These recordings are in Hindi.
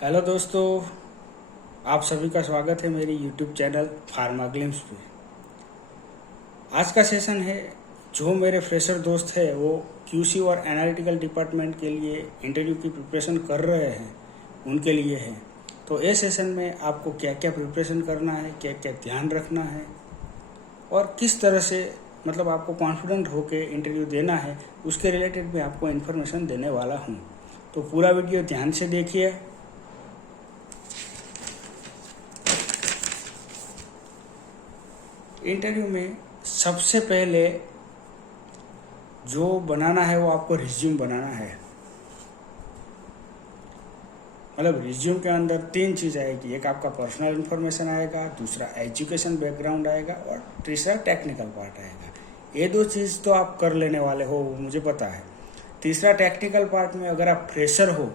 हेलो दोस्तों, आप सभी का स्वागत है मेरी यूट्यूब चैनल फार्मा ग्लिम्स पे। आज का सेशन है जो मेरे फ्रेशर दोस्त है वो क्यूसी और एनालिटिकल डिपार्टमेंट के लिए इंटरव्यू की प्रिपरेशन कर रहे हैं, उनके लिए है। तो इस सेशन में आपको क्या क्या प्रिपरेशन करना है, क्या क्या ध्यान रखना है और किस तरह से आपको कॉन्फिडेंट होकर इंटरव्यू देना है, उसके रिलेटेड मैं आपको इन्फॉर्मेशन देने वाला हूँ। तो पूरा वीडियो ध्यान से देखिए। इंटरव्यू में सबसे पहले जो बनाना है वो आपको रिज्यूम बनाना है। रिज्यूम के अंदर 3 चीज़ आएगी। एक आपका पर्सनल इन्फॉर्मेशन आएगा, दूसरा एजुकेशन बैकग्राउंड आएगा और तीसरा टेक्निकल पार्ट आएगा। ये 2 चीज़ तो आप कर लेने वाले हो, मुझे पता है। तीसरा टेक्निकल पार्ट में अगर आप फ्रेशर हो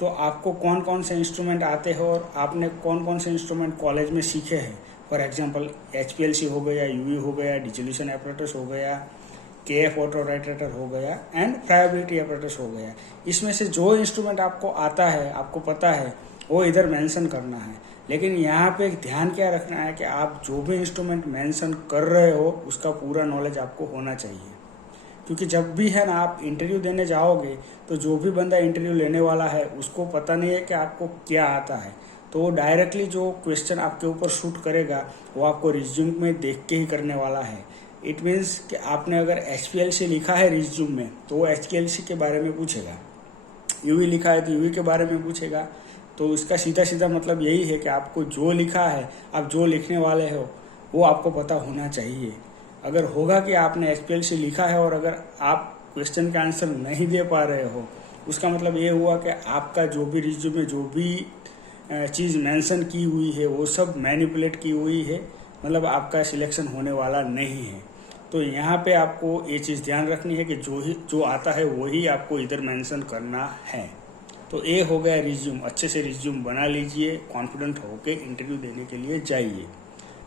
तो आपको कौन कौन से इंस्ट्रूमेंट आते हो और आपने कौन कौन से इंस्ट्रूमेंट कॉलेज में सीखे हैं। फॉर एग्जांपल HPLC हो गया, UV हो गया, डिसोल्यूशन एपरेटस हो गया, KF ऑटोराइटर हो गया एंड फ्राइबिलिटी एपरेटस हो गया। इसमें से जो इंस्ट्रूमेंट आपको आता है, आपको पता है, वो इधर मेंशन करना है। लेकिन यहाँ पे ध्यान क्या रखना है कि आप जो भी इंस्ट्रूमेंट मेंशन कर रहे हो उसका पूरा नॉलेज आपको होना चाहिए। क्योंकि जब भी है ना आप इंटरव्यू देने जाओगे तो जो भी बंदा इंटरव्यू लेने वाला है उसको पता नहीं है कि आपको क्या आता है। तो वो डायरेक्टली जो क्वेश्चन आपके ऊपर शूट करेगा वो आपको रिज्यूम में देख के ही करने वाला है। इट मीन्स कि आपने अगर HPLC लिखा है रिज्यूम में तो वो HPLC के बारे में पूछेगा, UV लिखा है तो UV के बारे में पूछेगा। तो इसका सीधा सीधा मतलब यही है कि आपको जो लिखा है, आप जो लिखने वाले हो वो आपको पता होना चाहिए। अगर होगा कि आपने HPLC लिखा है और अगर आप क्वेश्चन का आंसर नहीं दे पा रहे हो, उसका मतलब ये हुआ कि आपका जो भी रिज्यूम में जो भी चीज़ मेंशन की हुई है वो सब मैनिपुलेट की हुई है, आपका सिलेक्शन होने वाला नहीं है। तो यहाँ पे आपको ये चीज़ ध्यान रखनी है कि जो आता है वही आपको इधर मेंशन करना है। तो ये हो गया रिज्यूम। अच्छे से रिज्यूम बना लीजिए, कॉन्फिडेंट होके इंटरव्यू देने के लिए जाइए।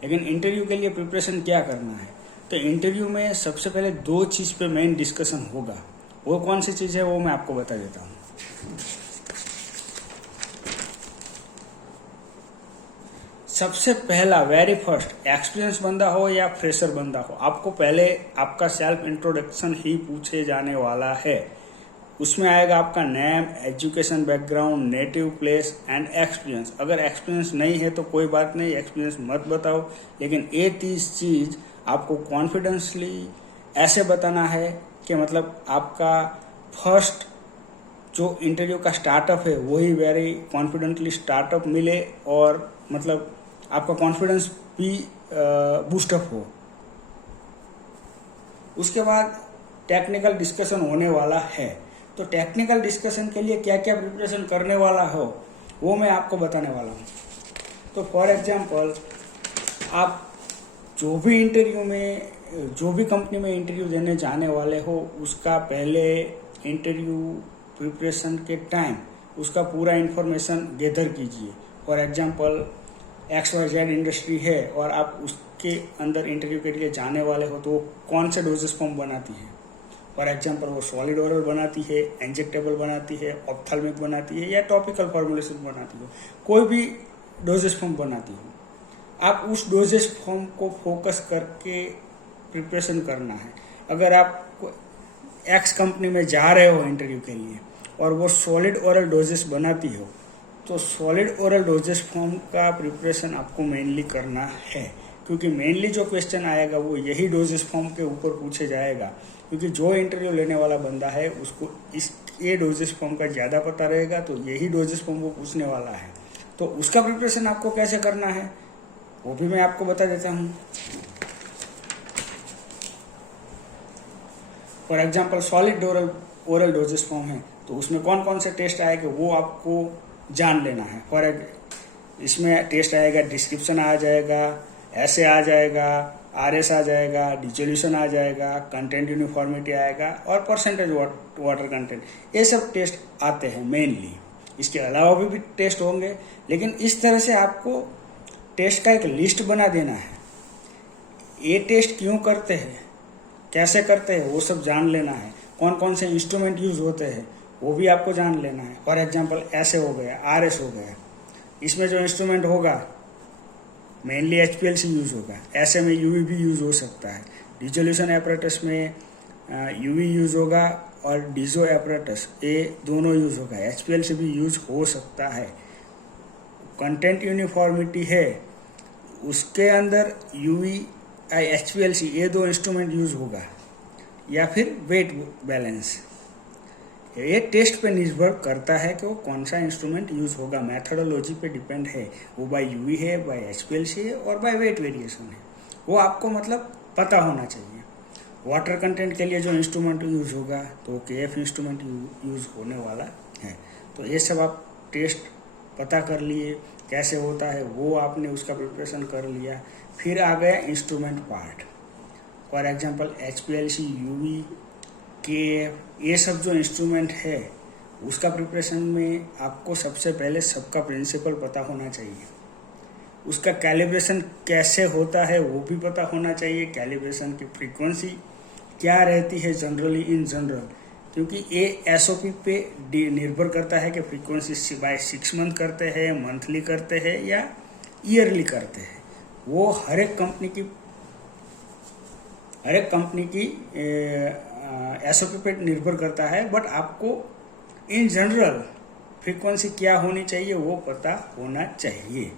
लेकिन इंटरव्यू के लिए प्रिपरेशन क्या करना है, तो इंटरव्यू में सबसे पहले 2 चीज़ पे मेन डिस्कशन होगा। वो कौन सी चीज़ है वो मैं आपको बता देता हूँ। सबसे पहला वेरी फर्स्ट, एक्सपीरियंस बंदा हो या फ्रेशर बंदा हो, आपको पहले आपका सेल्फ इंट्रोडक्शन ही पूछे जाने वाला है। उसमें आएगा आपका name, education background, native place and experience. अगर एक्सपीरियंस नहीं है तो कोई बात नहीं, एक्सपीरियंस मत बताओ। लेकिन ये 30 चीज़ आपको कॉन्फिडेंसली ऐसे बताना है कि आपका फर्स्ट जो इंटरव्यू का स्टार्टअप है वही वेरी कॉन्फिडेंटली स्टार्टअप मिले और आपका कॉन्फिडेंस भी बूस्टअप हो। उसके बाद टेक्निकल डिस्कशन होने वाला है। तो टेक्निकल डिस्कशन के लिए क्या क्या प्रिपरेशन करने वाला हो वो मैं आपको बताने वाला हूँ। तो फॉर एग्जांपल, आप जो भी इंटरव्यू में, जो भी कंपनी में इंटरव्यू देने जाने वाले हो, उसका पहले इंटरव्यू प्रिपरेशन के टाइम उसका पूरा इन्फॉर्मेशन गैदर कीजिए। फॉर एग्जांपल, XYZ इंडस्ट्री है और आप उसके अंदर इंटरव्यू के लिए जाने वाले हो तो वो कौन से डोजेस फॉर्म बनाती है। फॉर एग्जांपल, वो सॉलिड ओरल बनाती है, इंजेक्टेबल बनाती है, ऑप्थेल्मिक बनाती है या टॉपिकल फॉर्मुलेशन बनाती हो, कोई भी डोजेस फॉर्म बनाती हो। आप उस डोजेस फॉर्म को फोकस करके प्रिपरेशन करना है। अगर आप X कंपनी में जा रहे हो इंटरव्यू के लिए और वो सॉलिड ओरल डोजेस बनाती हो तो सॉलिड ओरल डोजेस फॉर्म का प्रिपरेशन आपको मेनली करना है। क्योंकि मेनली जो क्वेश्चन आएगा वो यही डोजेस फॉर्म के ऊपर पूछे जाएगा। क्योंकि जो इंटरव्यू लेने वाला बंदा है उसको ये डोजेस फॉर्म का ज़्यादा पता रहेगा, तो यही डोजेस फॉर्म वो पूछने वाला है। तो उसका प्रिपरेशन आपको कैसे करना है वो भी मैं आपको बता देता हूँ। For example, solid oral doses form है तो उसमें कौन कौन से टेस्ट आएंगे वो आपको जान लेना है। इसमें टेस्ट आएगा, डिस्क्रिप्शन आ जाएगा, ऐसे आ जाएगा, RS आ जाएगा, डिसोल्यूशन आ जाएगा, कंटेंट यूनिफॉर्मिटी आएगा और परसेंटेज वाटर कंटेंट। ये सब टेस्ट आते हैं मेनली। इसके अलावा भी टेस्ट होंगे, लेकिन इस तरह से आपको टेस्ट का एक लिस्ट बना देना है। ये टेस्ट क्यों करते हैं, कैसे करते हैं, वो सब जान लेना है। कौन कौन से इंस्ट्रूमेंट यूज होते हैं वो भी आपको जान लेना है। फॉर एग्जांपल ऐसे हो गया, RS हो गया, इसमें जो इंस्ट्रूमेंट होगा मेनली HPLC यूज़ होगा। ऐसे में UV भी यूज़ हो सकता है। रिजोल्यूशन एपरेटस में UV यूज़ होगा और डीजो एपरेटस, ये दोनों यूज़ होगा। HPLC भी यूज़ हो सकता है। कंटेंट यूनिफॉर्मिटी है, उसके अंदर UV HPLC ये दो इंस्ट्रूमेंट यूज़ होगा, या फिर वेट बैलेंस। ये टेस्ट पे निर्भर करता है कि वो कौन सा इंस्ट्रूमेंट यूज़ होगा। मैथडोलॉजी पे डिपेंड है, वो बाय UV है, बाय HPLC है और बाय वेट वेरिएशन है। वो आपको मतलब पता होना चाहिए। वाटर कंटेंट के लिए जो इंस्ट्रूमेंट यूज़ होगा तो वो KF इंस्ट्रूमेंट यूज़ होने वाला है। तो ये सब आप टेस्ट पता कर लिए कैसे होता है, वो आपने उसका प्रिपरेशन कर लिया। फिर आ गया instrument part. For example HPLC, UV, KF, ये सब जो इंस्ट्रूमेंट है उसका प्रिपरेशन में आपको सबसे पहले सबका प्रिंसिपल पता होना चाहिए। उसका कैलिब्रेशन कैसे होता है वो भी पता होना चाहिए। कैलिब्रेशन की फ्रीक्वेंसी क्या रहती है जनरली इन जनरल, क्योंकि ये SOP पे निर्भर करता है कि फ्रीक्वेंसी बाय 6 मंथ करते हैं, मंथली करते हैं या ईयरली करते हैं। वो हर एक कंपनी की SOP पे निर्भर करता है। बट आपको इन जनरल फ्रीक्वेंसी क्या होनी चाहिए वो पता होना चाहिए।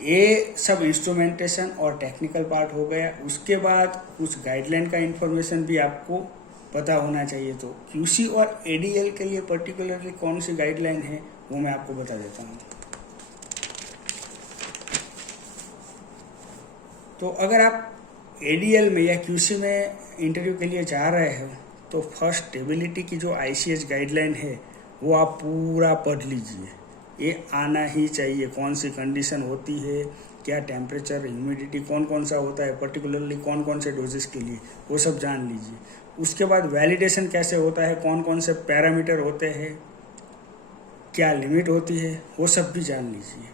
ये सब इंस्ट्रूमेंटेशन और टेक्निकल पार्ट हो गया। उसके बाद कुछ गाइडलाइन का इंफॉर्मेशन भी आपको पता होना चाहिए। तो QC और ADL के लिए पर्टिकुलरली कौन सी गाइडलाइन है वो मैं आपको बता देता हूँ। तो अगर आप ADL में या QC में इंटरव्यू के लिए जा रहे हो तो फर्स्ट स्टेबिलिटी की जो ICH गाइडलाइन है वो आप पूरा पढ़ लीजिए। ये आना ही चाहिए। कौन सी कंडीशन होती है, क्या टेम्परेचर, ह्यूमिडिटी कौन कौन सा होता है, पर्टिकुलरली कौन कौन से डोजेस के लिए, वो सब जान लीजिए। उसके बाद वैलिडेशन कैसे होता है, कौन कौन से पैरामीटर होते हैं, क्या लिमिट होती है, वो सब भी जान लीजिए।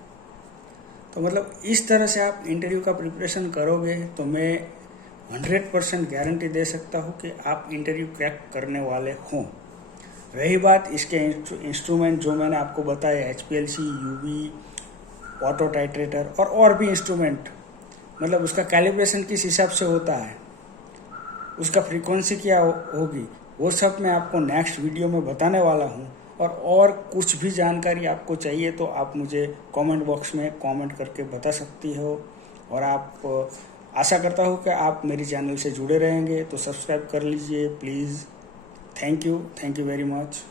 तो मतलब इस तरह से आप इंटरव्यू का प्रिपरेशन करोगे तो मैं 100% गारंटी दे सकता हूँ कि आप इंटरव्यू क्रैक करने वाले हों। रही बात इसके इंस्ट्रूमेंट जो मैंने आपको बताया, HPLC, UV, ऑटो टाइट्रेटर और भी इंस्ट्रूमेंट, मतलब उसका कैलिब्रेशन किस हिसाब से होता है, उसका फ्रीक्वेंसी क्या होगी, वो सब मैं आपको नेक्स्ट वीडियो में बताने वाला हूँ। और कुछ भी जानकारी आपको चाहिए तो आप मुझे कमेंट बॉक्स में कमेंट करके बता सकती हो। और आप आशा करता हूँ कि आप मेरी चैनल से जुड़े रहेंगे, तो सब्सक्राइब कर लीजिए please. Thank you very much.